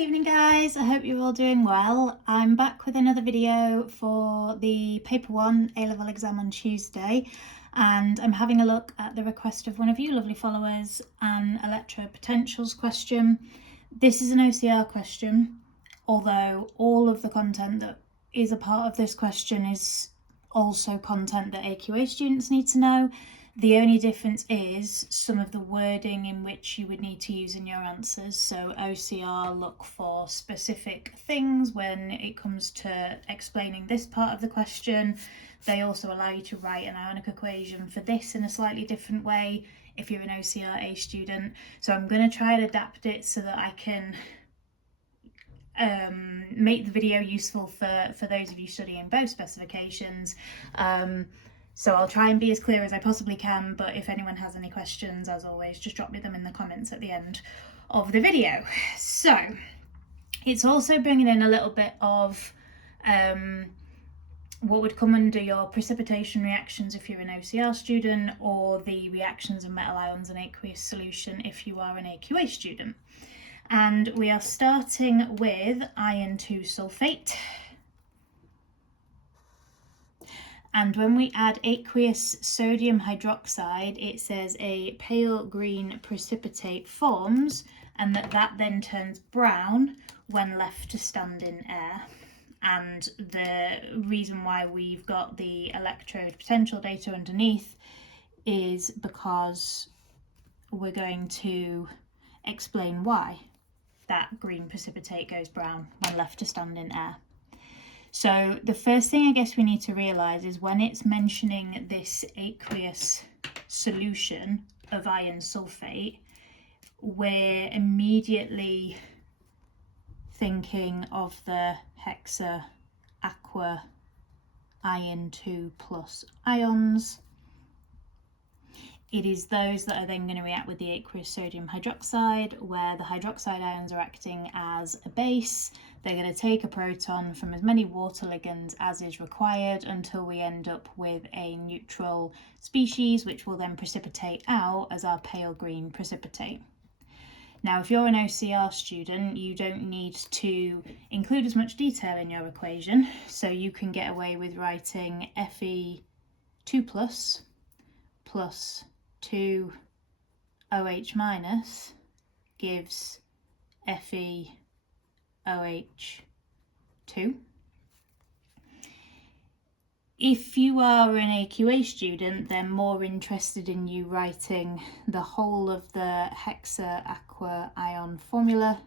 evening guys, I hope you're all doing well. I'm back with another video for the paper 1 A-level exam on Tuesday, and I'm having a look at the request of one of you lovely followers, an electrode potentials question. This is an OCR question, although all of the content that is a part of this question is also content that AQA students need to know. The only difference is some of the wording in which you would need to use in your answers. So OCR look for specific things when it comes to explaining this part of the question. They also allow you to write an ionic equation for this in a slightly different way if you're an OCR A student. So I'm going to try and adapt it so that I can make the video useful for those of you studying both specifications. So I'll try and be as clear as I possibly can, but if anyone has any questions, as always, just drop me them in the comments at the end of the video. So it's also bringing in a little bit of what would come under your precipitation reactions if you're an OCR student, or the reactions of metal ions in aqueous solution if you are an AQA student. And we are starting with iron 2 sulfate. And when we add aqueous sodium hydroxide, it says a pale green precipitate forms, and that then turns brown when left to stand in air. And the reason why we've got the electrode potential data underneath is because we're going to explain why that green precipitate goes brown when left to stand in air. So the first thing I guess we need to realise is when it's mentioning this aqueous solution of iron sulfate, we're immediately thinking of the hexa aqua iron 2 plus ions. It is those that are then going to react with the aqueous sodium hydroxide, where the hydroxide ions are acting as a base. They're going to take a proton from as many water ligands as is required until we end up with a neutral species, which will then precipitate out as our pale green precipitate. Now, if you're an OCR student, you don't need to include as much detail in your equation, so you can get away with writing Fe2 plus 2 OH minus gives FeOH2. If you are an AQA student, they're more interested in you writing the whole of the hexa aqua ion formula,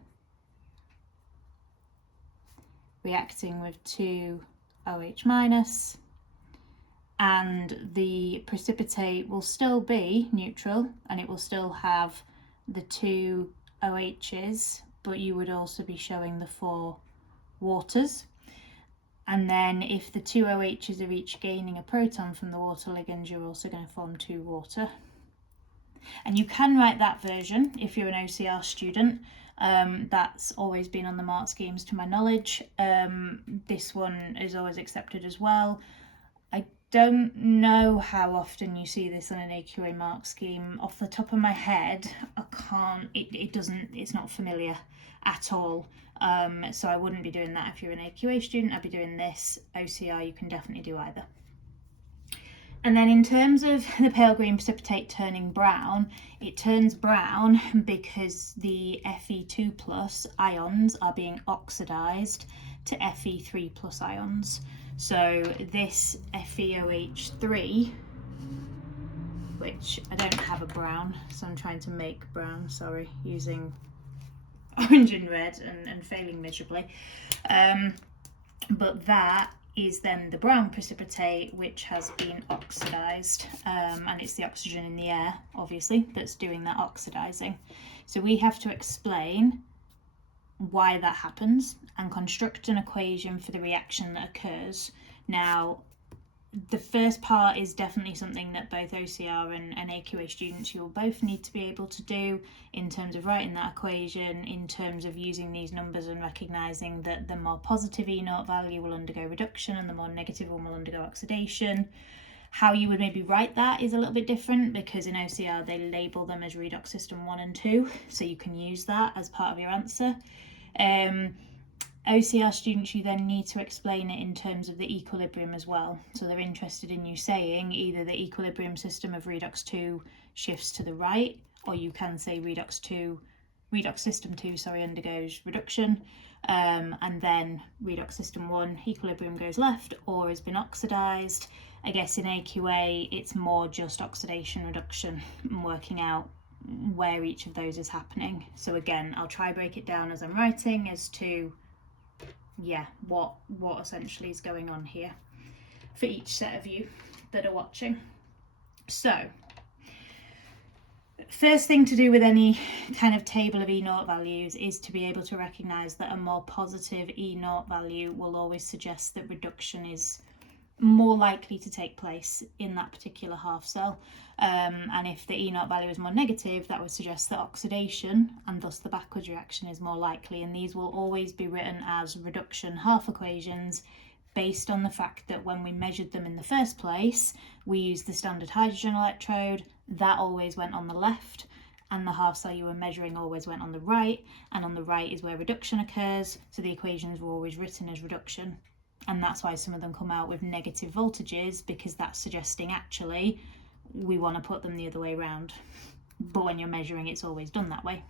reacting with 2 OH minus, and the precipitate will still be neutral and it will still have the 2 OHs, but you would also be showing the 4 waters. And then if the 2 OHs are each gaining a proton from the water ligands, you're also going to form 2 water. And you can write that version if you're an OCR student. That's always been on the mark schemes to my knowledge. This one is always accepted as well. I don't know how often you see this on an AQA mark scheme. Off the top of my head, I can't, it's not familiar at all. So I wouldn't be doing that if you're an AQA student. I'd be doing this. OCR, you can definitely do either. And then in terms of the pale green precipitate turning brown, it turns brown because the Fe2 plus ions are being oxidized to Fe3 plus ions. So this FeOH3, which I don't have a brown, so I'm trying to make brown, sorry, using orange and red and failing miserably. But that is then the brown precipitate, which has been oxidized, and it's the oxygen in the air, obviously, that's doing that oxidizing. So we have to explain why that happens and construct an equation for the reaction that occurs. Now, the first part is definitely something that both OCR and AQA students, you will both need to be able to do in terms of writing that equation, in terms of using these numbers and recognising that the more positive E0 value will undergo reduction and the more negative one will undergo oxidation. How you would maybe write that is a little bit different, because in OCR they label them as redox system 1 and 2, so you can use that as part of your answer. OCR students, you then need to explain it in terms of the equilibrium as well. So they're interested in you saying either the equilibrium system of redox 2 shifts to the right, or you can say redox system 2 undergoes reduction, and then redox system 1 equilibrium goes left or has been oxidized. I guess in AQA it's more just oxidation reduction and working out where each of those is happening. So again, I'll try break it down as I'm writing as to what essentially is going on here for each set of you that are watching. So first thing to do with any kind of table of E0 values is to be able to recognise that a more positive E0 value will always suggest that reduction is more likely to take place in that particular half cell, and if the E0 value is more negative, that would suggest that oxidation and thus the backwards reaction is more likely, and these will always be written as reduction half equations based on the fact that when we measured them in the first place, we used the standard hydrogen electrode. That always went on the left, and the half cell you were measuring always went on the right, and on the right is where reduction occurs, so the equations were always written as reduction. And that's why some of them come out with negative voltages, because that's suggesting actually we want to put them the other way around. But when you're measuring, it's always done that way.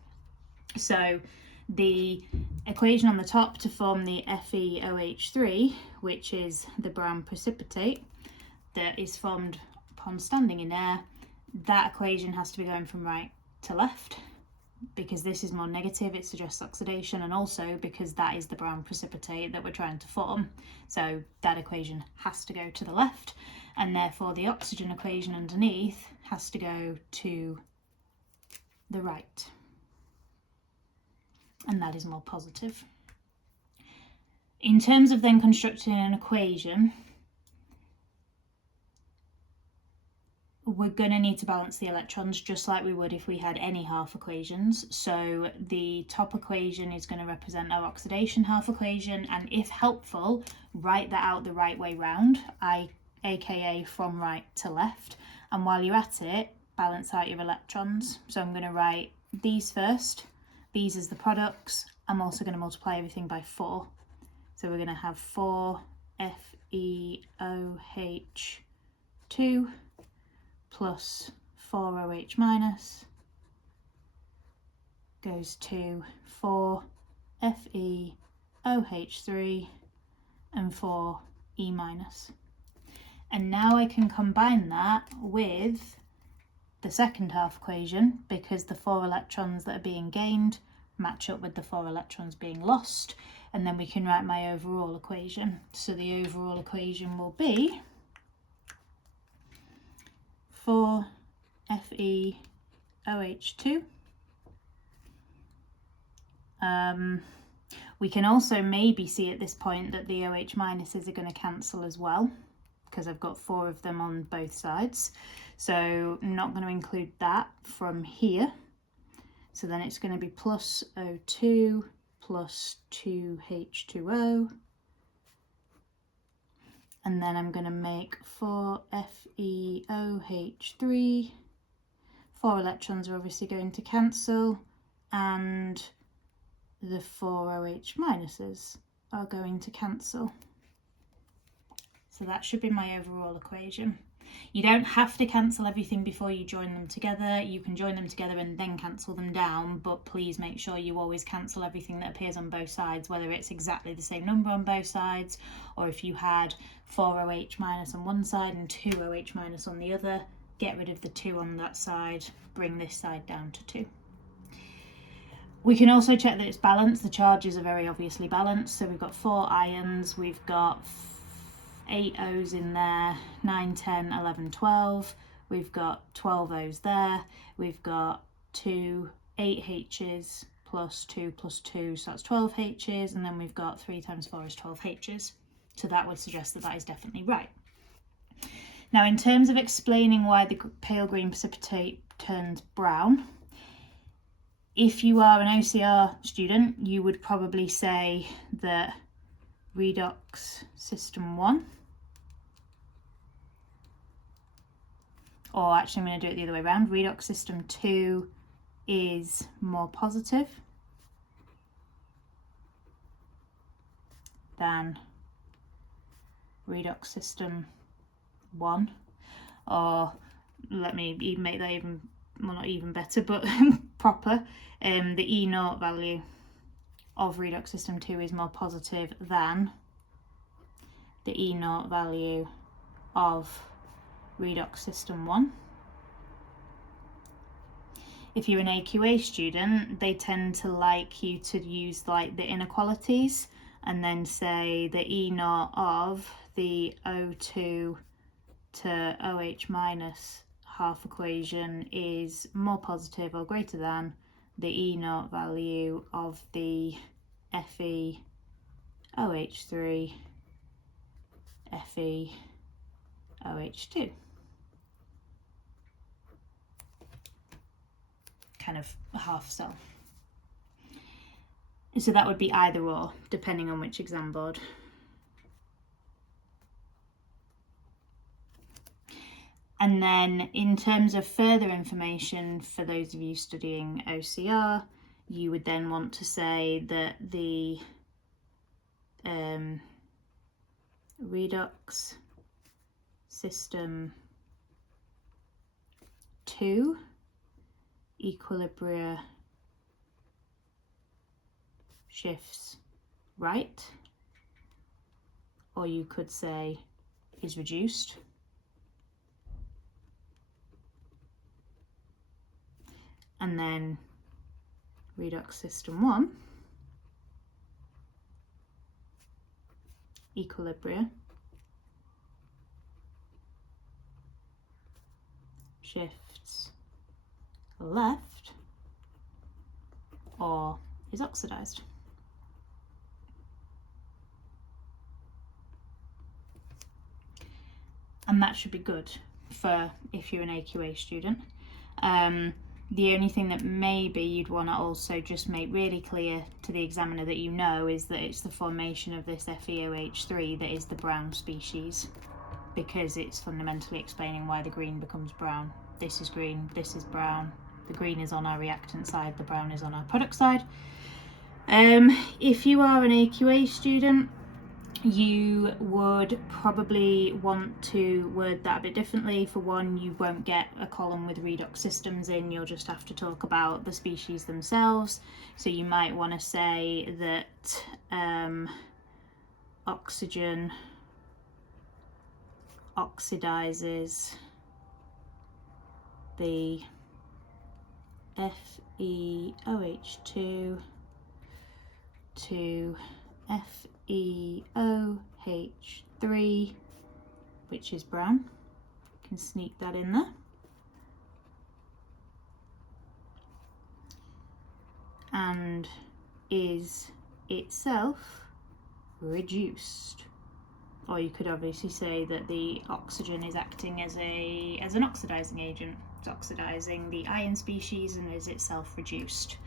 So the equation on the top to form the FeOH3, which is the brown precipitate that is formed upon standing in air, that equation has to be going from right to left, because this is more negative, it suggests oxidation, and also because that is the brown precipitate that we're trying to form. So that equation has to go to the left, and therefore the oxygen equation underneath has to go to the right. And that is more positive. In terms of then constructing an equation, we're going to need to balance the electrons just like we would if we had any half equations. So the top equation is going to represent our oxidation half equation, and if helpful, write that out the right way round, aka from right to left. And while you're at it, balance out your electrons. So I'm going to write these first, these as the products. I'm also going to multiply everything by 4. So we're going to have 4 FeOH2 plus 4OH minus goes to 4 FeOH3 and 4 E minus. And now I can combine that with the second half equation, because the 4 electrons that are being gained match up with the 4 electrons being lost, and then we can write my overall equation. So the overall equation will be 4 FeOH2. We can also maybe see at this point that the OH minuses are going to cancel as well, because I've got 4 of them on both sides. So I'm not going to include that from here. So then it's going to be plus O2 plus 2H2O. And then I'm going to make 4 FeOH3. 4 electrons are obviously going to cancel, and the 4 OH minuses are going to cancel. So that should be my overall equation. You don't have to cancel everything before you join them together. You can join them together and then cancel them down, but please make sure you always cancel everything that appears on both sides, whether it's exactly the same number on both sides, or if you had 4 OH minus on one side and 2 OH minus on the other, get rid of the 2 on that side, bring this side down to 2. We can also check that it's balanced. The charges are very obviously balanced. So we've got 4 ions, we've got 8 O's in there, 9, 10, 11, 12. We've got 12 O's there. We've got 8 H's plus 2 plus 2, so that's 12 H's. And then we've got 3 times 4 is 12 H's. So that would suggest that that is definitely right. Now, in terms of explaining why the pale green precipitate turns brown, if you are an OCR student, you would probably say that redox system 1, or actually I'm going to do it the other way around, redox system 2 is more positive, than redox system 1, or let me even make that even, well, not even better, but proper. The E0 value of redox system 2 is more positive than the E0 value of redox system 1. If you're an AQA student, they tend to like you to use like the inequalities and then say the E0 of the O2 to OH minus half equation is more positive or greater than the E0 value of the Fe OH3 Fe OH2. Kind of a half cell. So that would be either or, depending on which exam board. And then in terms of further information for those of you studying OCR, you would then want to say that the redox system 2 equilibria shifts right, or you could say is reduced. And then redox system 1 equilibria shifts left or is oxidized. And that should be good for if you're an AQA student. The only thing that maybe you'd want to also just make really clear to the examiner that you know is that it's the formation of this FeOH3 that is the brown species, because it's fundamentally explaining why the green becomes brown. This is green, this is brown. The green is on our reactant side, the brown is on our product side. If you are an AQA student, you would probably want to word that a bit differently. For one, you won't get a column with redox systems in, you'll just have to talk about the species themselves. So you might want to say that oxygen oxidizes the FeOH2 to FeOH3, which is brown. You can sneak that in there. And is itself reduced. Or you could obviously say that the oxygen is acting as an oxidizing agent. It's oxidizing the iron species and is itself reduced.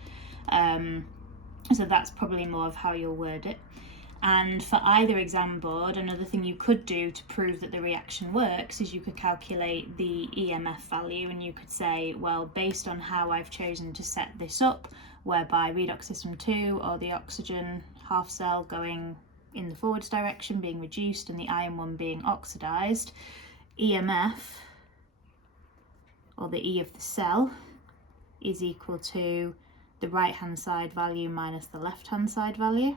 So that's probably more of how you'll word it. And for either exam board, another thing you could do to prove that the reaction works is you could calculate the EMF value, and you could say, well, based on how I've chosen to set this up, whereby redox system 2 or the oxygen half cell going in the forwards direction being reduced and the iron one being oxidized, EMF, or the E of the cell, is equal to the right hand side value minus the left hand side value.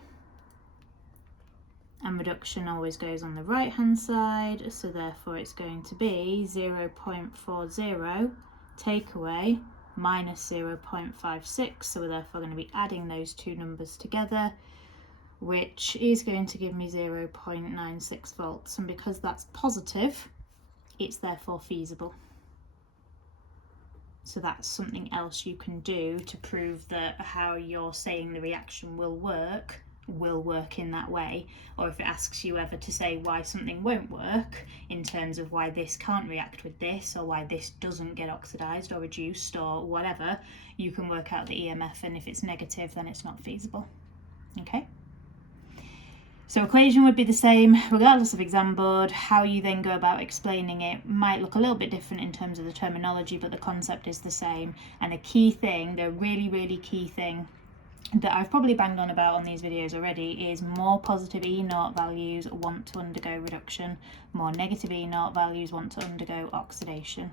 And reduction always goes on the right hand side, so therefore it's going to be 0.40 take away minus 0.56, so we're therefore going to be adding those two numbers together, which is going to give me 0.96 volts, and because that's positive, it's therefore feasible. So that's something else you can do to prove that how you're saying the reaction will work in that way. Or if it asks you ever to say why something won't work in terms of why this can't react with this, or why this doesn't get oxidized or reduced or whatever, you can work out the EMF, and if it's negative then it's not feasible. Okay? So equation would be the same regardless of exam board. How you then go about explaining it might look a little bit different in terms of the terminology, but the concept is the same. And the key thing, the really, really key thing that I've probably banged on about on these videos already is more positive E0 values want to undergo reduction, more negative E0 values want to undergo oxidation.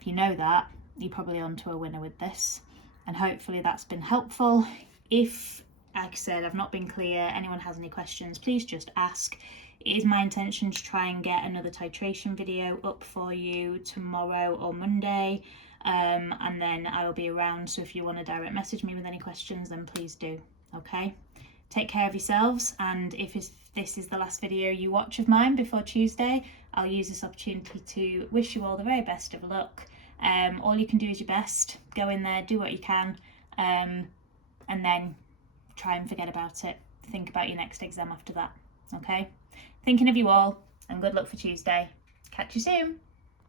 If you know that, you're probably onto a winner with this, and hopefully that's been helpful. If, like I said, I've not been clear, anyone has any questions, please just ask. It is my intention to try and get another titration video up for you tomorrow or Monday. And then I will be around, so if you want to direct message me with any questions, then please do. Okay, take care of yourselves, and if this is the last video you watch of mine before Tuesday, I'll use this opportunity to wish you all the very best of luck. All you can do is your best. Go in there, do what you can, and then try and forget about it. Think about your next exam after that. Okay, thinking of you all, and good luck for Tuesday. Catch you soon.